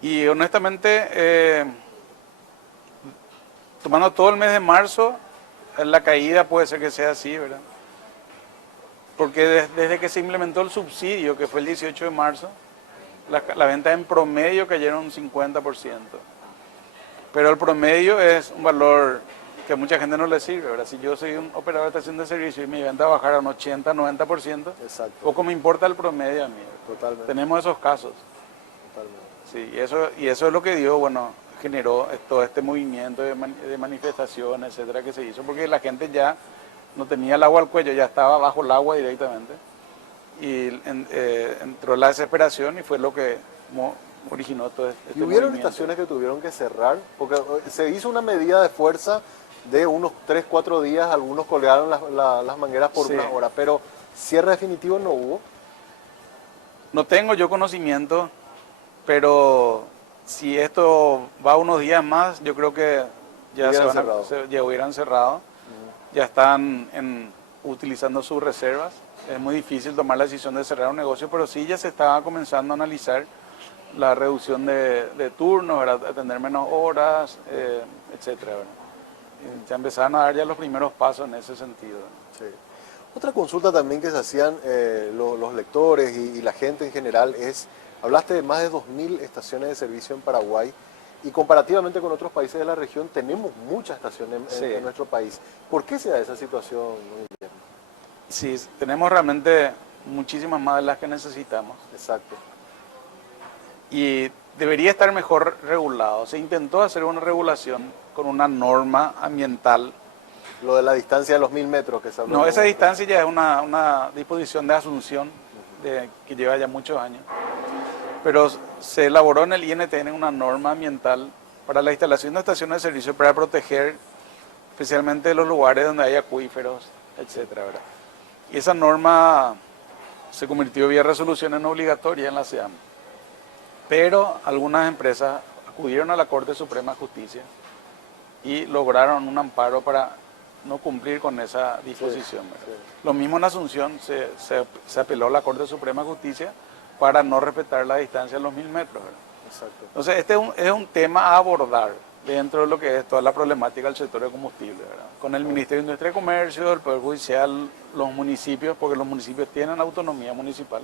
Y honestamente, tomando todo el mes de marzo, la caída puede ser que sea así, ¿verdad? Porque desde que se implementó el subsidio, que fue el 18 de marzo, la venta en promedio cayeron un 50%. Pero el promedio es un valor que a mucha gente no le sirve, ¿verdad? Si yo soy un operador de estación de servicio y mi venta bajara un 80-90%, Exacto. poco me importa el promedio a mí. Totalmente. Tenemos esos casos. Totalmente. Sí, y eso es lo que dio, bueno, generó todo este movimiento de manifestaciones, etcétera, que se hizo, porque la gente ya no tenía el agua al cuello, ya estaba bajo el agua directamente. Y entró la desesperación y fue lo que originó todo este ¿Y hubieron movimiento. estaciones que tuvieron que cerrar? Porque se hizo una medida de fuerza de unos 3-4 días, algunos colgaron las mangueras por Sí. una hora, pero cierre definitivo no hubo. No tengo yo conocimiento, pero si esto va unos días más, yo creo que ya ya hubieran cerrado. Ya están utilizando sus reservas. Es muy difícil tomar la decisión de cerrar un negocio, pero sí ya se está comenzando a analizar la reducción de turnos, ¿verdad? Atender menos horas, etcétera, ¿verdad? Y ya empezaron a dar ya los primeros pasos en ese sentido. Sí. Otra consulta también que se hacían los lectores y la gente en general es, hablaste de más de 2.000 estaciones de servicio en Paraguay y comparativamente con otros países de la región tenemos muchas estaciones en nuestro país. ¿Por qué se da esa situación, Guillermo? Sí, tenemos realmente muchísimas más de las que necesitamos. Exacto. Y debería estar mejor regulado. Se intentó hacer una regulación con una norma ambiental. Lo de la distancia de los 1.000 metros que se habló. No, esa distancia ya es una disposición de Asunción que lleva ya muchos años. Pero se elaboró en el INTN una norma ambiental para la instalación de estaciones de servicio para proteger especialmente los lugares donde hay acuíferos, etcétera, ¿verdad? Y esa norma se convirtió vía resolución en obligatoria en la SEAM. Pero algunas empresas acudieron a la Corte Suprema de Justicia y lograron un amparo para no cumplir con esa disposición. Sí. Lo mismo en Asunción, se apeló a la Corte Suprema de Justicia para no respetar la distancia de los 1.000 metros, ¿verdad? Exacto. Entonces, este es un tema a abordar dentro de lo que es toda la problemática del sector de combustible, ¿verdad? Con el Ministerio de Industria y Comercio, el Poder Judicial, los municipios, porque los municipios tienen autonomía municipal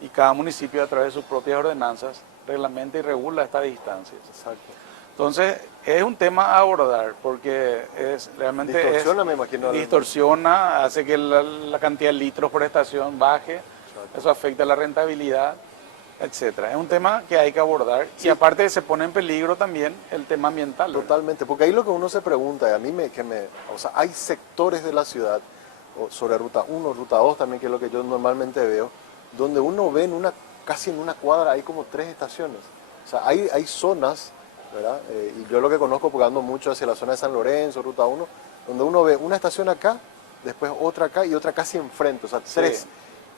y cada municipio a través de sus propias ordenanzas reglamenta y regula estas distancias. Exacto. Entonces, es un tema a abordar porque realmente Distorsiona, me imagino. distorsiona, hace que la cantidad de litros por estación baje, eso afecta la rentabilidad, etcétera. Es un tema que hay que abordar y aparte se pone en peligro también el tema ambiental, ¿verdad? Totalmente, porque ahí lo que uno se pregunta, y a mí o sea, hay sectores de la ciudad, sobre Ruta 1, Ruta 2 también, que es lo que yo normalmente veo, donde uno ve casi en una cuadra hay como 3 estaciones. O sea, hay zonas, ¿verdad? Y yo lo que conozco, porque ando mucho hacia la zona de San Lorenzo, Ruta 1, donde uno ve una estación acá, después otra acá y otra casi enfrente, o sea, 3.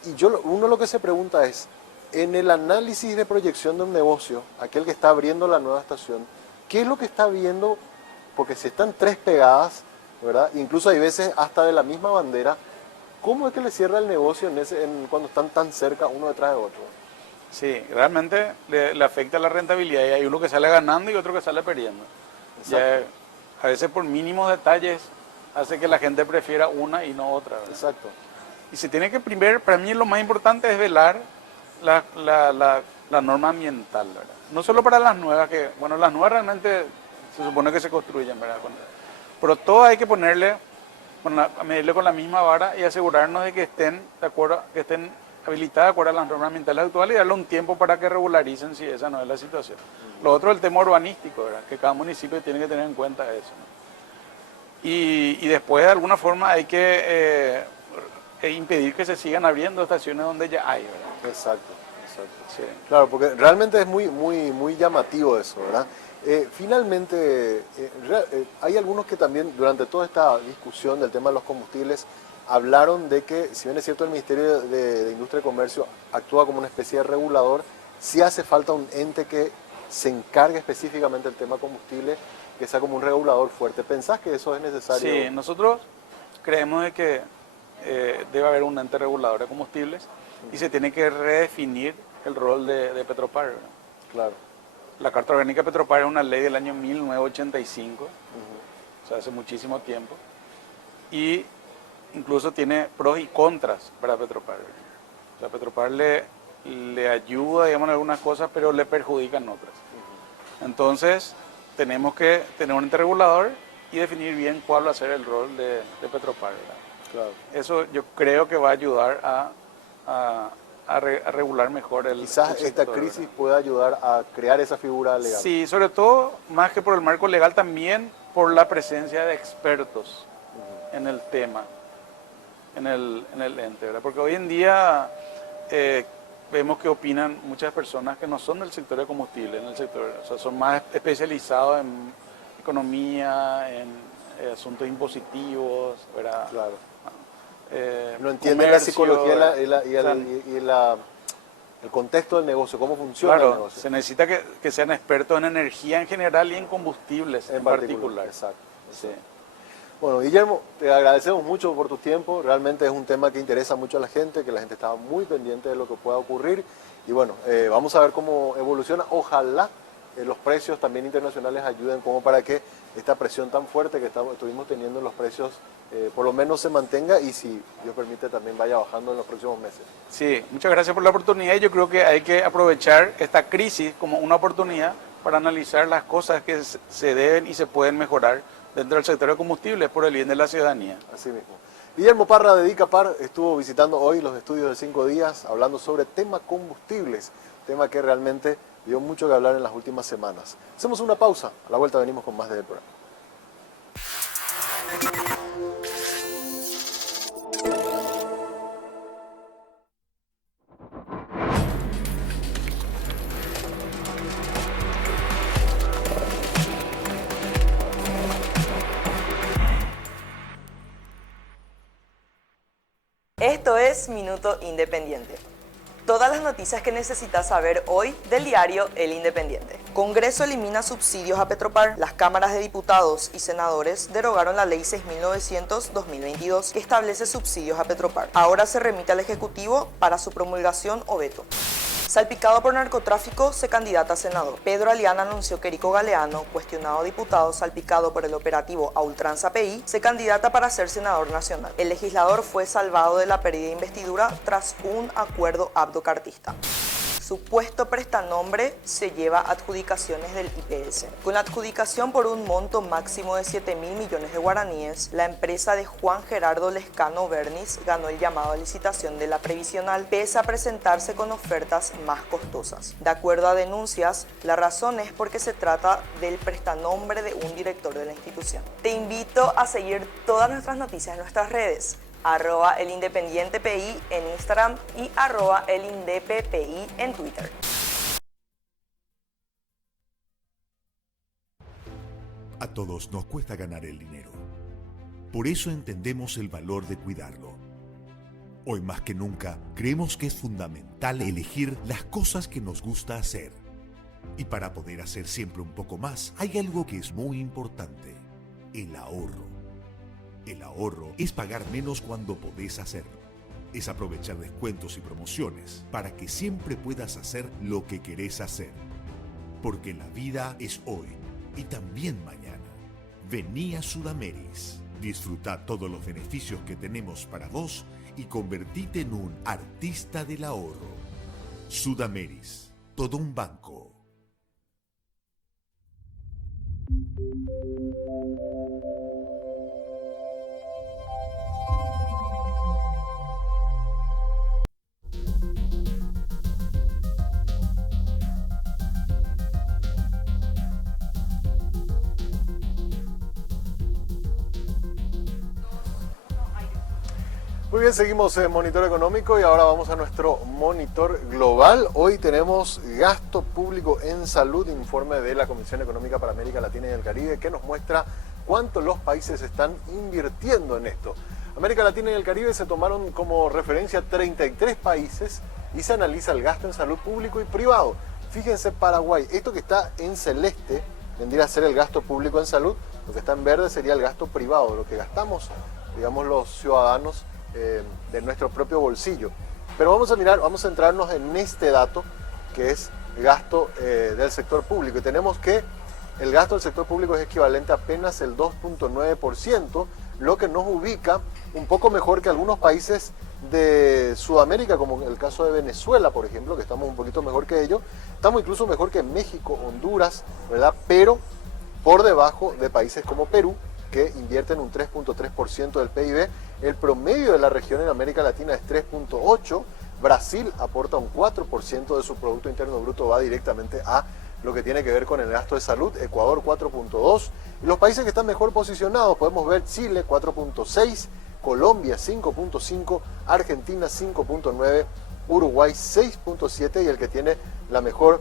Y uno lo que se pregunta es, en el análisis de proyección de un negocio, aquel que está abriendo la nueva estación, ¿qué es lo que está viendo? Porque si están 3 pegadas, ¿verdad? Incluso hay veces hasta de la misma bandera, ¿cómo es que le cierra el negocio cuando están tan cerca uno detrás de otro? Sí, realmente le afecta la rentabilidad y hay uno que sale ganando y otro que sale perdiendo. Ya, a veces por mínimos detalles hace que la gente prefiera una y no otra, ¿verdad? Exacto. Y se tiene que para mí lo más importante es velar la norma ambiental, ¿verdad? No solo para las nuevas, las nuevas realmente se supone que se construyen, ¿verdad? Pero todo hay que ponerle, a medirle con la misma vara y asegurarnos de que estén habilitadas de acuerdo a las normas ambientales actuales y darle un tiempo para que regularicen si esa no es la situación. Lo otro es el tema urbanístico, ¿verdad? Que cada municipio tiene que tener en cuenta eso, ¿no? Y después de alguna forma hay que impedir que se sigan abriendo estaciones donde ya hay, ¿verdad? Exacto. Sí. Claro, porque realmente es muy llamativo eso, ¿verdad? Finalmente, hay algunos que también durante toda esta discusión del tema de los combustibles hablaron de que, si bien es cierto el Ministerio de Industria y Comercio actúa como una especie de regulador, sí hace falta un ente que se encargue específicamente del tema combustible, que sea como un regulador fuerte. ¿Pensás que eso es necesario? Sí, nosotros creemos de que debe haber un ente regulador de combustibles y se tiene que redefinir el rol de Petropar, ¿verdad? Claro. La Carta Orgánica de Petropar es una ley del año 1985, o sea, hace muchísimo tiempo, y incluso tiene pros y contras para Petropar. O sea, Petropar le ayuda, digamos, en algunas cosas, pero le perjudica en otras. Entonces, tenemos que tener un ente regulador y definir bien cuál va a ser el rol de Petropar, ¿verdad? Claro. Eso yo creo que va a ayudar a regular mejor el Quizás el esta sector, crisis ¿verdad? pueda ayudar a crear esa figura legal. Sí, sobre todo, más que por el marco legal, también por la presencia de expertos en el tema, en el ente, ¿verdad? Porque hoy en día vemos que opinan muchas personas que no son del sector de combustible, en el sector, o sea, son más especializados en economía, en asuntos impositivos, ¿verdad? Claro. No entienden la comercio, psicología el contexto del negocio, cómo funciona el Claro, negocio. se necesita que sean expertos en energía en general y en combustibles en particular. Exacto. Sí. Bueno, Guillermo, te agradecemos mucho por tu tiempo. Realmente es un tema que interesa mucho a la gente, que la gente está muy pendiente de lo que pueda ocurrir. Y bueno, vamos a ver cómo evoluciona. Ojalá los precios también internacionales ayuden como para que esta presión tan fuerte que estuvimos teniendo en los precios por lo menos se mantenga y, si Dios permite, también vaya bajando en los próximos meses. Sí, muchas gracias por la oportunidad. Yo creo que hay que aprovechar esta crisis como una oportunidad para analizar las cosas que se deben y se pueden mejorar dentro del sector de combustibles por el bien de la ciudadanía. Así mismo. Guillermo Parra de Dicapar estuvo visitando hoy los estudios de 5 días hablando sobre tema combustibles, tema que realmente dio mucho que hablar en las últimas semanas. Hacemos una pausa, a la vuelta venimos con más del programa. Esto es Minuto Independiente. Todas las noticias que necesitas saber hoy del diario El Independiente. Congreso elimina subsidios a Petropar. Las cámaras de diputados y senadores derogaron la ley 6.900-2022 que establece subsidios a Petropar. Ahora se remite al Ejecutivo para su promulgación o veto. Salpicado por narcotráfico, se candidata a senador. Pedro Aliana anunció que Erico Galeano, cuestionado diputado salpicado por el operativo a ultranza PI, se candidata para ser senador nacional. El legislador fue salvado de la pérdida de investidura tras un acuerdo abdocartista. Supuesto prestanombre se lleva adjudicaciones del IPS. Con la adjudicación por un monto máximo de 7.000 millones de guaraníes, la empresa de Juan Gerardo Lescano Bernis ganó el llamado a licitación de la previsional, pese a presentarse con ofertas más costosas. De acuerdo a denuncias, la razón es porque se trata del prestanombre de un director de la institución. Te invito a seguir todas nuestras noticias en nuestras redes. @elindependientepi en Instagram y @elindeppi en Twitter. A todos nos cuesta ganar el dinero. Por eso entendemos el valor de cuidarlo. Hoy más que nunca, creemos que es fundamental elegir las cosas que nos gusta hacer. Y para poder hacer siempre un poco más, hay algo que es muy importante: el ahorro. El ahorro es pagar menos cuando podés hacerlo. Es aprovechar descuentos y promociones para que siempre puedas hacer lo que querés hacer. Porque la vida es hoy y también mañana. Vení a Sudameris. Disfruta todos los beneficios que tenemos para vos y convertite en un artista del ahorro. Sudameris, todo un banco. Muy bien, seguimos en Monitor Económico y ahora vamos a nuestro monitor global. Hoy tenemos gasto público en salud, informe de la Comisión Económica para América Latina y el Caribe, que nos muestra cuánto los países están invirtiendo en esto. América Latina y el Caribe se tomaron como referencia 33 países y se analiza el gasto en salud público y privado. Fíjense Paraguay, esto que está en celeste vendría a ser el gasto público en salud, lo que está en verde sería el gasto privado, lo que gastamos, digamos, los ciudadanos de nuestro propio bolsillo. Pero vamos a mirar, vamos a centrarnos en este dato que es gasto del sector público, y tenemos que el gasto del sector público es equivalente a apenas el 2.9%, lo que nos ubica un poco mejor que algunos países de Sudamérica, como el caso de Venezuela, por ejemplo, que estamos un poquito mejor que ellos. Estamos incluso mejor que México, Honduras, ¿verdad? Pero por debajo de países como Perú, que invierten un 3.3% del PIB. El promedio de la región en América Latina es 3.8%. Brasil aporta un 4% de su Producto Interno Bruto, va directamente a lo que tiene que ver con el gasto de salud. Ecuador 4.2%. Y los países que están mejor posicionados, podemos ver Chile 4.6%, Colombia 5.5%, Argentina 5.9%, Uruguay 6.7% y el que tiene la mayor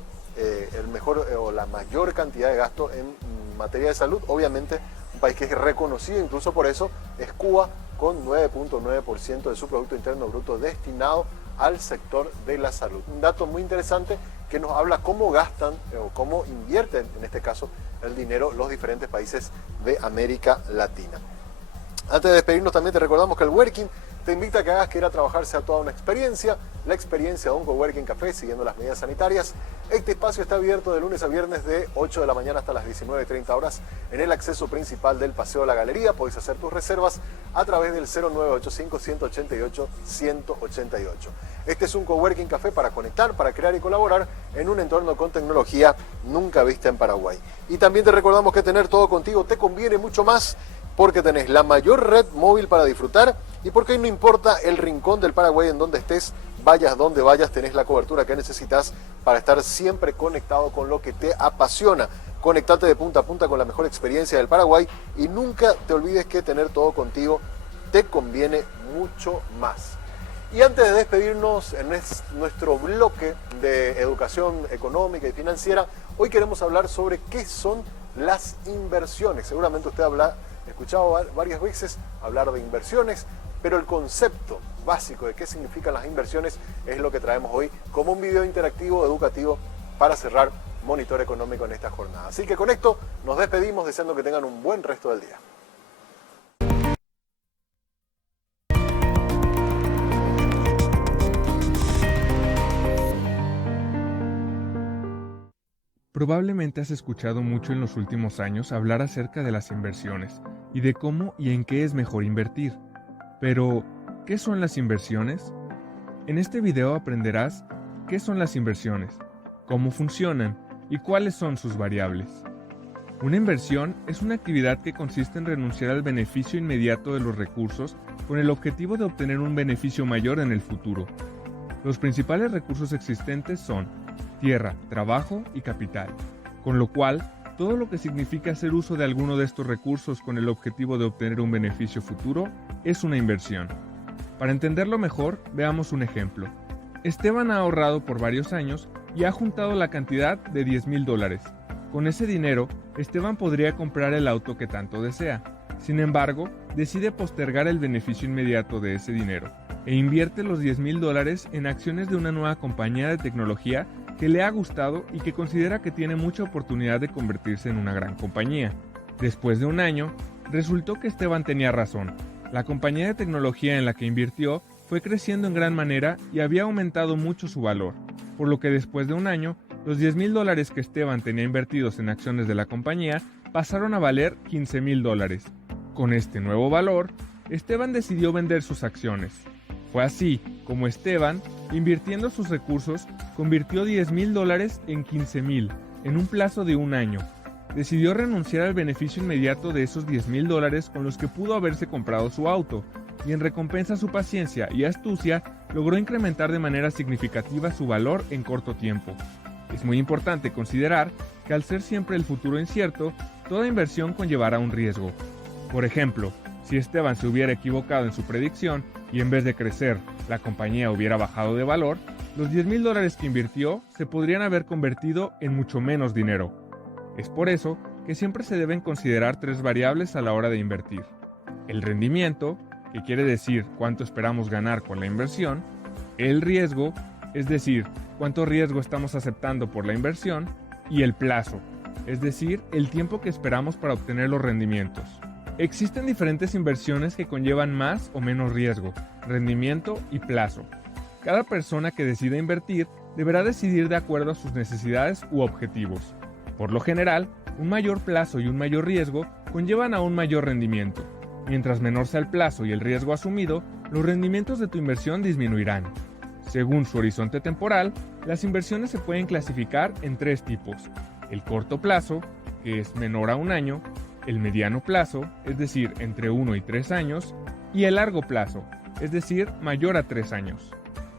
cantidad de gasto en materia de salud, obviamente un país que es reconocido incluso por eso, es Cuba, con 9.9% de su Producto Interno Bruto destinado al sector de la salud. Un dato muy interesante que nos habla cómo gastan o cómo invierten, en este caso, el dinero los diferentes países de América Latina. Antes de despedirnos también te recordamos que el Working te invita a que hagas que ir a trabajar sea toda una experiencia, la experiencia de un Coworking Café siguiendo las medidas sanitarias. Este espacio está abierto de lunes a viernes de 8 de la mañana hasta las 19:30 horas en el acceso principal del Paseo de la Galería. Podés hacer tus reservas a través del 0985-188-188. Este es un Coworking Café para conectar, para crear y colaborar en un entorno con tecnología nunca vista en Paraguay. Y también te recordamos que tener todo contigo te conviene mucho más, porque tenés la mayor red móvil para disfrutar y porque no importa el rincón del Paraguay en donde estés, vayas donde vayas, tenés la cobertura que necesitas para estar siempre conectado con lo que te apasiona. Conectate de punta a punta con la mejor experiencia del Paraguay y nunca te olvides que tener todo contigo te conviene mucho más. Y antes de despedirnos en nuestro bloque de educación económica y financiera, hoy queremos hablar sobre qué son las inversiones. Seguramente usted ha escuchado varias veces hablar de inversiones, pero el concepto básico de qué significan las inversiones es lo que traemos hoy como un video interactivo educativo para cerrar Monitor Económico en esta jornada. Así que con esto nos despedimos deseando que tengan un buen resto del día. Probablemente has escuchado mucho en los últimos años hablar acerca de las inversiones y de cómo y en qué es mejor invertir. Pero, ¿qué son las inversiones? En este video aprenderás qué son las inversiones, cómo funcionan y cuáles son sus variables. Una inversión es una actividad que consiste en renunciar al beneficio inmediato de los recursos con el objetivo de obtener un beneficio mayor en el futuro. Los principales recursos existentes son tierra, trabajo y capital, con lo cual todo lo que significa hacer uso de alguno de estos recursos con el objetivo de obtener un beneficio futuro es una inversión. Para entenderlo mejor, veamos un ejemplo. Esteban ha ahorrado por varios años y ha juntado la cantidad de $10,000. Con ese dinero, Esteban podría comprar el auto que tanto desea. Sin embargo, decide postergar el beneficio inmediato de ese dinero e invierte los $10,000 en acciones de una nueva compañía de tecnología que le ha gustado y que considera que tiene mucha oportunidad de convertirse en una gran compañía. Después de un año, resultó que Esteban tenía razón. La compañía de tecnología en la que invirtió fue creciendo en gran manera y había aumentado mucho su valor, por lo que después de un año, los $10,000 que Esteban tenía invertidos en acciones de la compañía pasaron a valer $15,000. Con este nuevo valor, Esteban decidió vender sus acciones. Fue así como Esteban, invirtiendo sus recursos, convirtió $10,000 en $15,000 en un plazo de un año. Decidió renunciar al beneficio inmediato de esos $10,000 con los que pudo haberse comprado su auto, y en recompensa a su paciencia y astucia, logró incrementar de manera significativa su valor en corto tiempo. Es muy importante considerar que al ser siempre el futuro incierto, toda inversión conllevará un riesgo. Por ejemplo, si Esteban se hubiera equivocado en su predicción y en vez de crecer, la compañía hubiera bajado de valor, los $10,000 que invirtió se podrían haber convertido en mucho menos dinero. Es por eso que siempre se deben considerar tres variables a la hora de invertir: el rendimiento, que quiere decir cuánto esperamos ganar con la inversión, el riesgo, es decir, cuánto riesgo estamos aceptando por la inversión, y el plazo, es decir, el tiempo que esperamos para obtener los rendimientos. Existen diferentes inversiones que conllevan más o menos riesgo, rendimiento y plazo. Cada persona que decida invertir deberá decidir de acuerdo a sus necesidades u objetivos. Por lo general, un mayor plazo y un mayor riesgo conllevan a un mayor rendimiento. Mientras menor sea el plazo y el riesgo asumido, los rendimientos de tu inversión disminuirán. Según su horizonte temporal, las inversiones se pueden clasificar en 3 tipos: el corto plazo, que es menor a 1 año, el mediano plazo, es decir, entre 1 y 3 años, y el largo plazo, es decir, mayor a 3 años.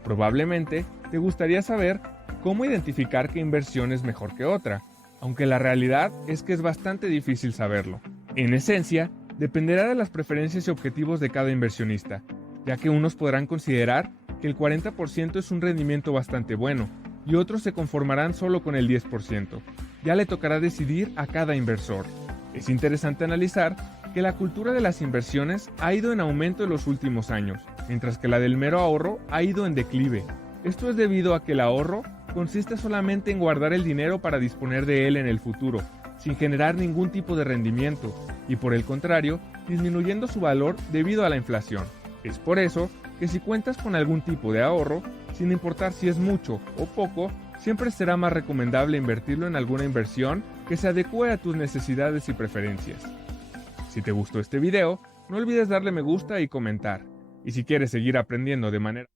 Probablemente te gustaría saber cómo identificar qué inversión es mejor que otra, aunque la realidad es que es bastante difícil saberlo. En esencia, dependerá de las preferencias y objetivos de cada inversionista, ya que unos podrán considerar que el 40% es un rendimiento bastante bueno, y otros se conformarán solo con el 10%. Ya le tocará decidir a cada inversor. Es interesante analizar que la cultura de las inversiones ha ido en aumento en los últimos años, mientras que la del mero ahorro ha ido en declive. Esto es debido a que el ahorro consiste solamente en guardar el dinero para disponer de él en el futuro, sin generar ningún tipo de rendimiento, y por el contrario, disminuyendo su valor debido a la inflación. Es por eso que si cuentas con algún tipo de ahorro, sin importar si es mucho o poco, siempre será más recomendable invertirlo en alguna inversión que se adecue a tus necesidades y preferencias. Si te gustó este video, no olvides darle me gusta y comentar. Y si quieres seguir aprendiendo de manera